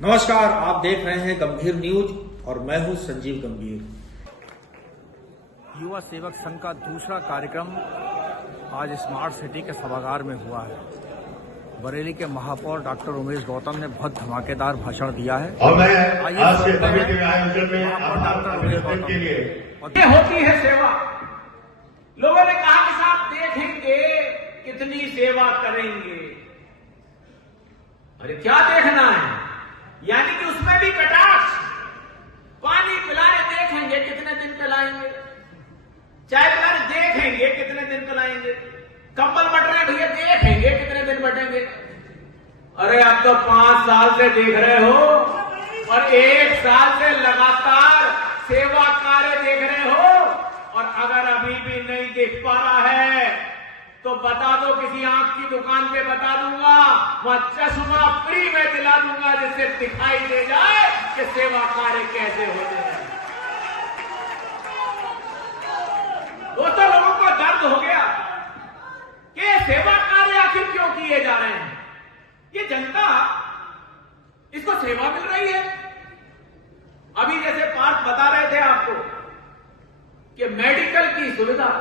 नमस्कार, आप देख रहे हैं गंभीर न्यूज और मैं हूं संजीव गंभीर। युवा सेवक संघ का दूसरा कार्यक्रम आज स्मार्ट सिटी के सभागार में हुआ है। बरेली के महापौर डॉक्टर उमेश गौतम ने बहुत धमाकेदार भाषण दिया है। और मैं आइए आज के सुनते हैं के आयोजन में डॉक्टर उमेश गौतम के लिए ये होती है सेवा। लोगों ने कहा कि साहब देखेंगे कितनी सेवा करेंगे। अरे क्या देखना है, यानी कि उसमें भी कटाक्ष। पानी पिलाने देखेंगे कितने दिन पिलाएंगे, चाय पिलाने देखेंगे कितने दिन पिलाएंगे, कंबल बट रहे भैया देखेंगे कितने दिन बटेंगे। अरे अब तो 5 साल से देख रहे हो और 1 साल से लगातार सेवा कार्य देख रहे हो, और अगर अभी भी नहीं देख पा रहा है तो बता दो, किसी आंख की दुकान पे बता दूंगा, वहां चश्मा फ्री में दिला दूंगा जिससे दिखाई दे जाए कि सेवा कार्य कैसे होते हैं। दोस्तों, लोगों को दर्द हो गया कि सेवा कार्य आखिर क्यों किए जा रहे हैं। ये जनता, इसको सेवा मिल रही है। अभी जैसे पार्थ बता रहे थे आपको कि मेडिकल की सुविधा,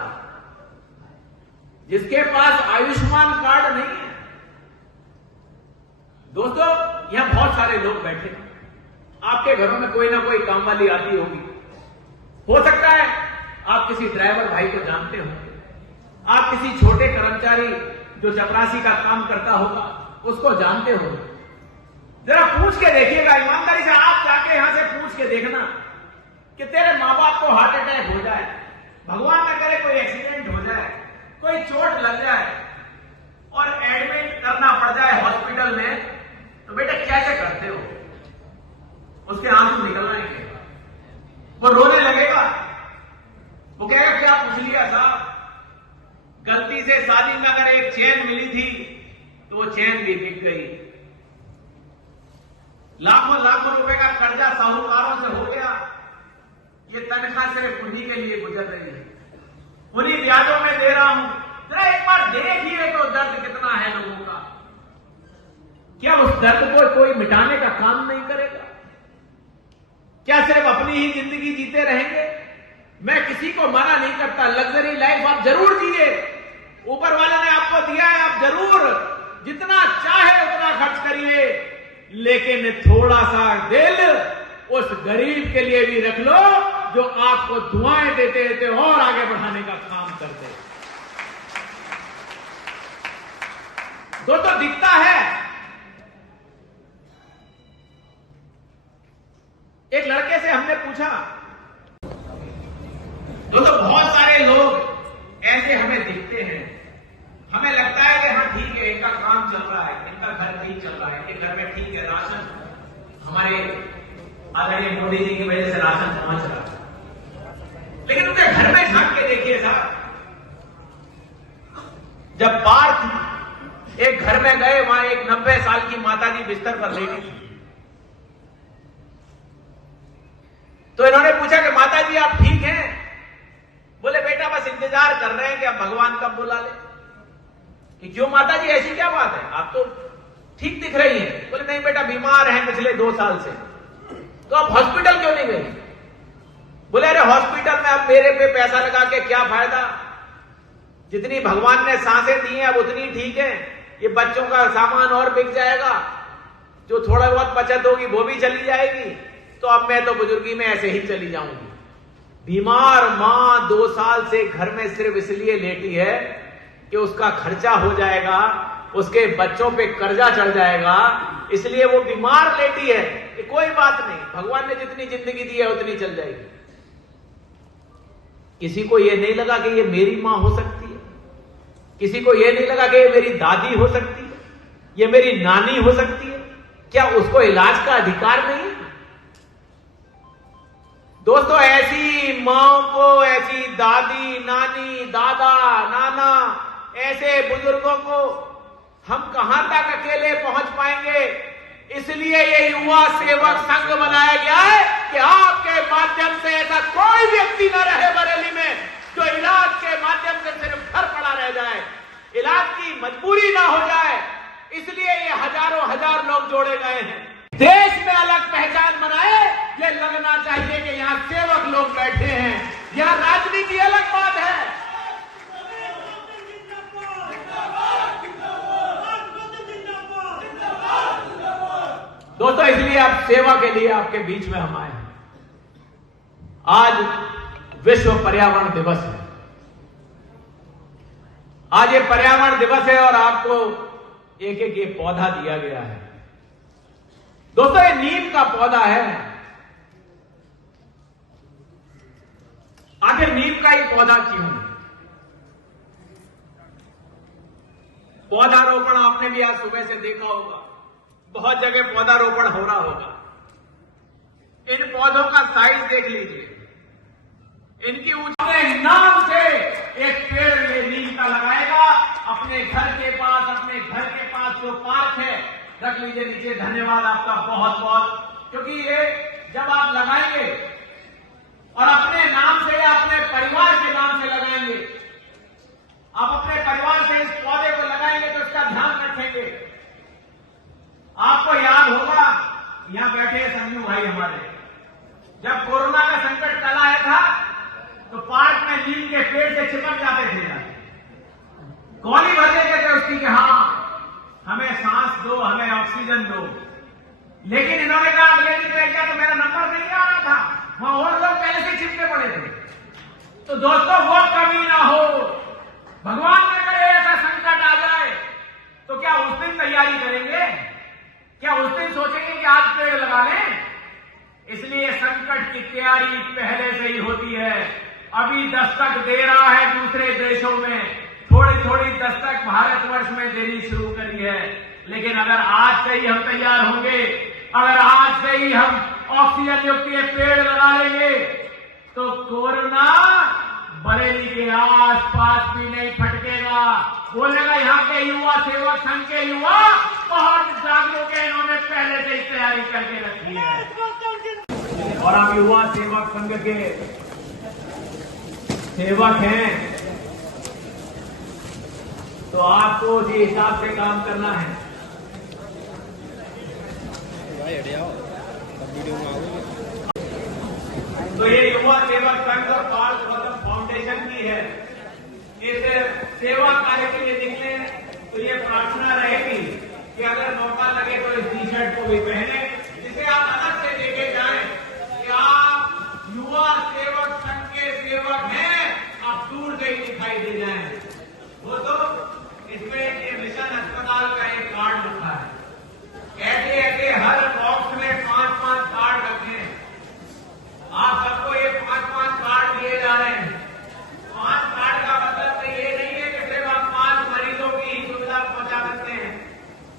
जिसके पास आयुष्मान कार्ड नहीं है, दोस्तों यहां बहुत सारे लोग बैठे, आपके घरों में कोई ना कोई काम वाली आती होगी। हो सकता है आप किसी ड्राइवर भाई को जानते होंगे, आप किसी छोटे कर्मचारी जो चपरासी का काम करता होगा उसको जानते होंगे। जरा पूछ के देखिएगा, ईमानदारी से आप जाके यहां से पूछ के देखना कि तेरे मां बाप को हार्ट अटैक हो जाए, भगवान न करे कोई एक्सीडेंट हो जाए, कोई चोट लग जाए और एडमिट करना पड़ जाए हॉस्पिटल में, तो बेटा कैसे करते हो। उसके आंसू निकल आएंगे, वो रोने लगेगा, वो कहेगा क्या पूछ लिया साहब, गलती से शादी में अगर एक चेन मिली थी तो वो चेन भी बिक गई। लाखों लाखों रुपए का कर्जा साहूकारों से हो गया, ये तनख्वाह सिर्फ उन्हीं के लिए गुजर रही है, उन्हीं ब्याजों में दे रहा हूं। जरा एक बार देखिए तो दर्द कितना है लोगों का। क्या उस दर्द को कोई मिटाने का काम नहीं करेगा? क्या सिर्फ अपनी ही जिंदगी जीते रहेंगे? मैं किसी को मना नहीं करता, लग्जरी लाइफ आप जरूर जिए, ऊपर वाले ने आपको दिया है, आप जरूर जितना चाहे उतना खर्च करिए, लेकिन थोड़ा सा दिल उस गरीब के लिए भी रख लो जो आपको दुआएं देते देते और आगे बढ़ाने का काम करते। दोस्तों, दिखता है एक लड़के से हमने पूछा, दोस्तों बहुत सारे लोग ऐसे हमें दिखते हैं, हमें लगता है कि हाँ ठीक है, इनका काम चल रहा है, इनका घर ठीक चल रहा है, इनके घर में ठीक है, राशन हमारे आदरणीय मोदी जी की वजह से राशन पहुंच रहा है। लेकिन उनके घर में झांक के देखिए साहब, जब पार्थ एक घर में गए, वहां एक 90 साल की माताजी बिस्तर पर लेटी थी, तो इन्होंने पूछा कि माताजी आप ठीक हैं? बोले बेटा बस इंतजार कर रहे हैं कि अब भगवान कब बुला ले। कि क्यों माताजी, ऐसी क्या बात है, आप तो ठीक दिख रही हैं। बोले नहीं बेटा, बीमार हैं पिछले 2 साल से। तो आप हॉस्पिटल क्यों नहीं गए? बोले अरे हॉस्पिटल में अब मेरे पे पैसा लगा के क्या फायदा, जितनी भगवान ने सांसें दी हैं अब उतनी ठीक है, ये बच्चों का सामान और बिक जाएगा, जो थोड़ा बहुत बचत होगी वो भी चली जाएगी, तो अब मैं तो बुजुर्गी में ऐसे ही चली जाऊंगी। बीमार मां 2 साल से घर में सिर्फ इसलिए लेटी है कि उसका खर्चा हो जाएगा, उसके बच्चों पे कर्जा चढ़ जाएगा, इसलिए वो बीमार लेटी है कि कोई बात नहीं, भगवान ने जितनी जिंदगी दी है उतनी चल जाएगी। किसी को यह नहीं लगा कि ये मेरी मां हो सकती है, किसी को यह नहीं लगा कि ये मेरी दादी हो सकती है, ये मेरी नानी हो सकती है। क्या उसको इलाज का अधिकार नहीं है? दोस्तों, ऐसी मां को, ऐसी दादी, नानी, दादा, नाना, ऐसे बुजुर्गों को हम कहां तक अकेले पहुंच पाएंगे? इसलिए ये युवा सेवक संघ बनाया गया है कि आपके माध्यम से ऐसा कोई व्यक्ति न रहे बरेली में जो इलाज के माध्यम से सिर्फ घर पड़ा रह जाए, इलाज की मजबूरी ना हो जाए। इसलिए ये हजारों हजार लोग जोड़े गए हैं। देश में दोस्तों, इसलिए अब सेवा के लिए आपके बीच में हम आए हैं। आज विश्व पर्यावरण दिवस है। आज ये पर्यावरण दिवस है और आपको एक एक ये पौधा दिया गया है। दोस्तों, ये नीम का पौधा है। आखिर नीम का ही पौधा क्यों? पौधारोपण आपने भी आज सुबह से देखा होगा, बहुत जगह पौधारोपण हो रहा होगा। इन पौधों का साइज देख लीजिए, इनकी ऊंचाई। नाम से एक पेड़ ये नीम का लगाएगा अपने घर के पास जो पार्क है, रख लीजिए नीचे। धन्यवाद आपका बहुत बहुत, क्योंकि ये जब आप लगाएंगे और अपने नाम से या अपने परिवार के नाम से लगाएंगे, आप अपने परिवार से इस पौधे को लगाएंगे तो इसका ध्यान रखेंगे। आपको याद होगा, यहां बैठे संजू भाई हमारे, जब कोरोना का संकट टल आया था तो पार्क में नीम के पेड़ से चिपक जाते थे, कॉली भर देते थे उसकी कि हाँ हमें सांस दो, हमें ऑक्सीजन दो। लेकिन इन्होंने कहा अगले दिन बैठ गया तो मेरा नंबर नहीं आ रहा था, वहां और लोग पहले से चिपके पड़े थे। तो दोस्तों, वो कमी ना हो। भगवान न करे ऐसा संकट आ जाए तो क्या उस दिन तैयारी करेंगे? क्या उस दिन सोचेंगे कि आज पेड़ लगा लें? इसलिए संकट की तैयारी पहले से ही होती है। अभी दस्तक दे रहा है दूसरे देशों में, थोड़ी थोड़ी दस्तक भारतवर्ष में देनी शुरू करी है। लेकिन अगर आज से ही हम तैयार होंगे, अगर आज से ही हम ऑक्सीजन युक्त ये पेड़ लगा लेंगे, तो कोरोना बरेली के आस पास भी नहीं फटकेगा। बोलेगा यहाँ के युवा सेवक संघ के युवा बहुत जागरूक है, इन्होंने पहले से ही तैयारी करके रखी है। और आप युवा सेवक संघ के सेवक हैं तो आपको उसी हिसाब से काम करना है। तो ये युवा सेवक संघ और बाल गौतम फाउंडेशन की है। इस सेवा कार्य के लिए निकले तो ये प्रार्थना रहेगी कि अगर मौका लगे तो इस टी शर्ट को भी पहने, जिसे आप अलग से लेके जाएं कि आप युवा सेवक संघ के सेवक हैं, आप दूर से ही दिखाई दे जाएं। वो तो इसमें ये मिशन अस्पताल का एक कार्ड रखा है। ऐसे ऐसे हर बॉक्स में 5-5 कार्ड रखे हैं। आप सबको ये 5-5 कार्ड दिए जा रहे हैं। 5 कार्ड का मतलब तो ये नहीं है कि सिर्फ आप 5 मरीजों की ही सुविधा पहुंचा सकते हैं।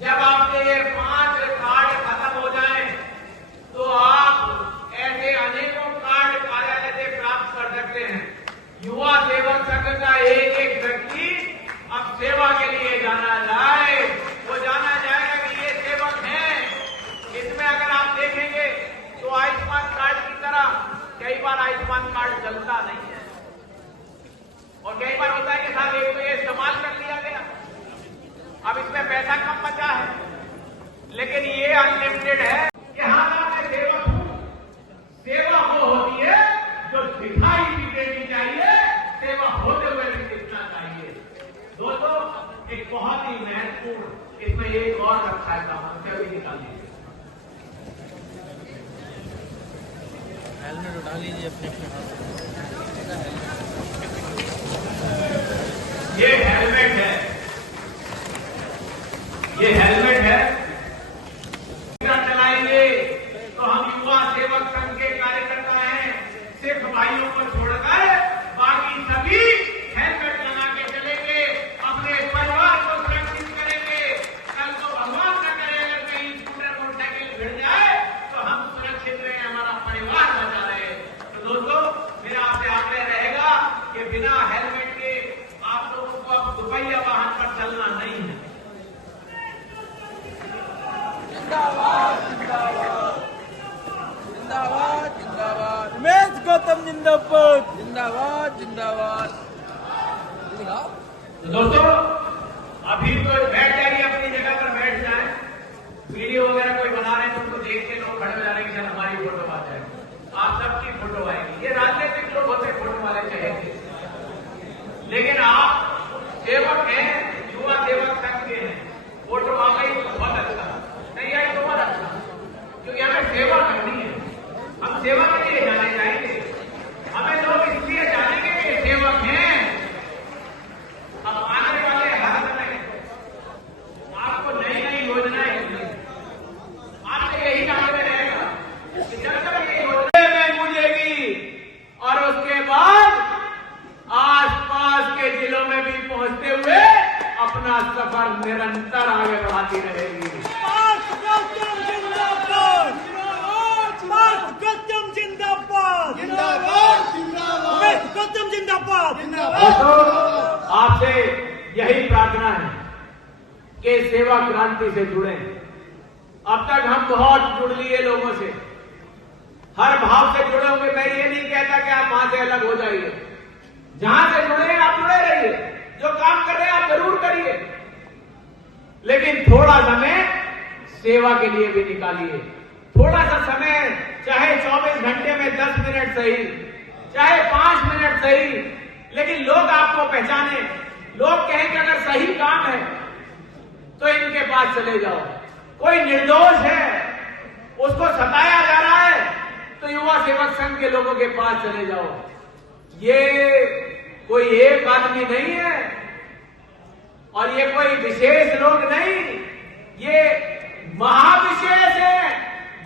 जब आपके ये 5 कार्ड खत्म हो जाए तो आप ऐसे अनेकों कार्ड कार्यालय से प्राप्त कर सकते हैं। युवा सेवक संघ का एक एक व्यक्ति अब सेवा के लिए जाना जाए, वो जाना जाएगा कि ये सेवक हैं। इसमें अगर आप देखेंगे तो आयुष्मान कार्ड की तरह कई बार आयुष्मान कार्ड चलता नहीं है, और कई बार होता है कि साहब एक तो ये इस्तेमाल कर लिया गया, अब इसमें पैसा कम बचा है, लेकिन ये अनलिमिटेड है। यहां मैं सेवक हूं। सेवा वो होती है जो दिखाई भी देनी चाहिए, सेवा होते हुए भी दिखना चाहिए। दोस्तों, एक बहुत ही महत्वपूर्ण इसमें एक और रखा है काम, भी निकाल लीजिए। हेलमेट उठा लीजिए अपने। ये हेलमेट है, ये हेलमेट है। चलाएंगे तो हम युवा सेवक संघ के कार्यकर्ता हैं, सिर्फ भाइयों को छोड़कर बाकी सभी हेलमेट लगा के चलेंगे, अपने परिवार को सुरक्षित करेंगे। कल को भगवान न करे अगर कहीं स्कूटर मोटरसाइकिल भिड़ जाए तो हम सुरक्षित रहे, हमारा परिवार बचा रहे। तो दोस्तों, मेरा आपसे आग्रह रहेगा कि बिना हेलमेट के आप लोगों को अब दुपहिया वाहन पर चलना नहीं है। जिंदाबाद जिंदाबाद जिंदाबाद जिंदाबाद उमेश गौतम जिंदाबाद जिंदाबाद जिंदाबाद। तो दोस्तों, अभी तो बैठ जाइए, अपनी जगह पर बैठ जाएं। वीडियो वगैरह कोई बना रहे हैं तो उनको देख के लोग खड़े हो जाने की शायद हमारी फोटो आ जाए, आप सबकी फोटो आएगी। ये राजनीतिक लोग होते फोटो वाले चाहेंगे, लेकिन आप सेवक हैं, युवा सेवक संघ के हैं, फोटो आ गई तो बहुत अच्छा, नहीं आई तो बहुत अच्छा। प्रार्थना है कि सेवा क्रांति से जुड़े। अब तक हम बहुत जुड़ लिए लोगों से, हर भाव से जुड़े होंगे। मैं ये नहीं कहता कि आप वहां से अलग हो जाइए, जहां से जुड़े हैं आप जुड़े रहिए, जो काम कर रहे हैं आप जरूर करिए, लेकिन थोड़ा समय सेवा के लिए भी निकालिए। थोड़ा सा समय, चाहे 24 घंटे में 10 मिनट सही, चाहे 5 मिनट सही, लेकिन लोग आपको पहचाने, लोग कहें कि अगर सही काम है तो इनके पास चले जाओ। कोई निर्दोष है, उसको सताया जा रहा है, तो युवा सेवक संघ के लोगों के पास चले जाओ। ये कोई एक आदमी नहीं है और ये कोई विशेष लोग नहीं, ये महाविशेष है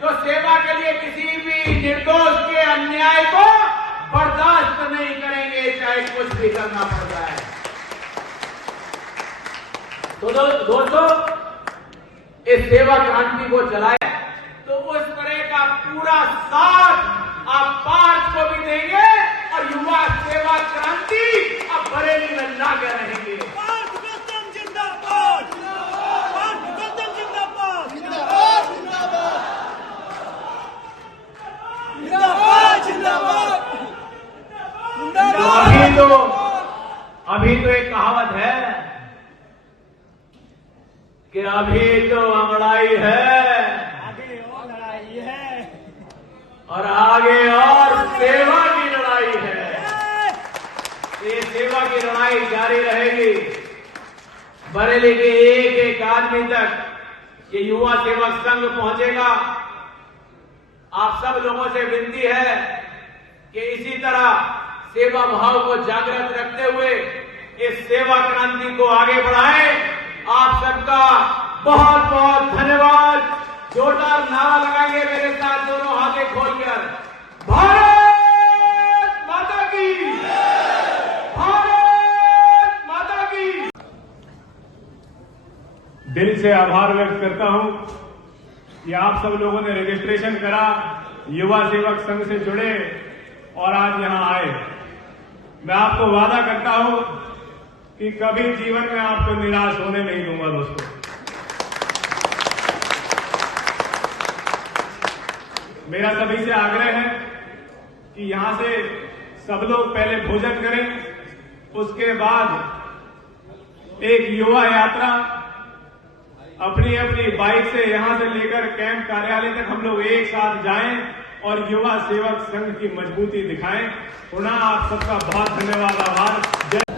जो सेवा के लिए किसी भी निर्दोष के अन्याय को बर्दाश्त नहीं करेंगे, चाहे कुछ भी करना पड़ जाए। तो दोस्तों, इस सेवा क्रांति को चलाए तो उस तरह का पूरा साथ आप पार्थ को भी देंगे और युवा सेवा क्रांति अब बरेली में लाके रहेंगे। अभी तो एक कहावत है कि अभी तो लड़ाई है, आगे और लड़ाई है, और आगे और सेवा की लड़ाई है। ये सेवा की लड़ाई जारी रहेगी। बरेली के एक एक आदमी तक ये युवा सेवक संघ पहुंचेगा। आप सब लोगों से विनती है कि इसी तरह सेवा भाव को जागृत रखते हुए इस सेवा क्रांति को आगे बढ़ाएं। आप सबका बहुत बहुत धन्यवाद। जोरदार नारा लगाएंगे मेरे साथ, दोनों हाथें खोलकर, भारत माता की, भारत माता की। दिल से आभार व्यक्त करता हूं कि आप सब लोगों ने रजिस्ट्रेशन करा, युवा सेवक संघ से जुड़े और आज यहां आए। मैं आपको वादा करता हूं कि कभी जीवन में आपको निराश होने नहीं दूंगा। दोस्तों, मेरा सभी से आग्रह है कि यहां से सब लोग पहले भोजन करें, उसके बाद एक युवा यात्रा अपनी अपनी बाइक से यहां से लेकर कैंप कार्यालय तक हम लोग एक साथ जाएं और युवा सेवक संघ की मजबूती दिखाएं। पुनः आप सबका बहुत धन्यवाद, आभार।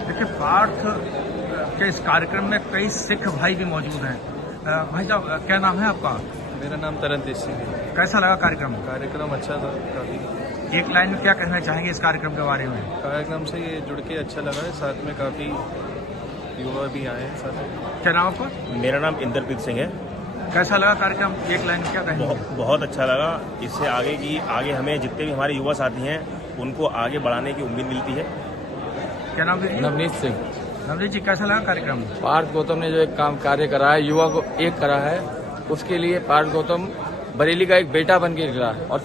देखिए, पार्थ के इस कार्यक्रम में कई सिख भाई भी मौजूद हैं। भाई साहब, क्या नाम है आपका? मेरा नाम तरनतेज सिंह है। कैसा लगा कार्यक्रम? कार्यक्रम अच्छा था काफी। एक लाइन में क्या कहना चाहेंगे इस कार्यक्रम के बारे में? कार्यक्रम से ये जुड़ के अच्छा लगा है, साथ में काफी युवा भी आए हैं साथ में। क्या नाम आपका? मेरा नाम इंद्रप्रीत सिंह है। कैसा लगा कार्यक्रम? एक लाइन में क्या कहेंगे? बहुत अच्छा लगा। इससे आगे हमें जितने भी हमारे युवा साथी हैं उनको आगे बढ़ाने की उम्मीद मिलती है। क्या नाम है? नवनीत सिंह। नवनीत जी, कैसा लगा कार्यक्रम? पार्थ गौतम ने जो एक काम कार्य करा है, युवा को एक करा है, उसके लिए पार्थ गौतम बरेली का एक बेटा बन के निकला और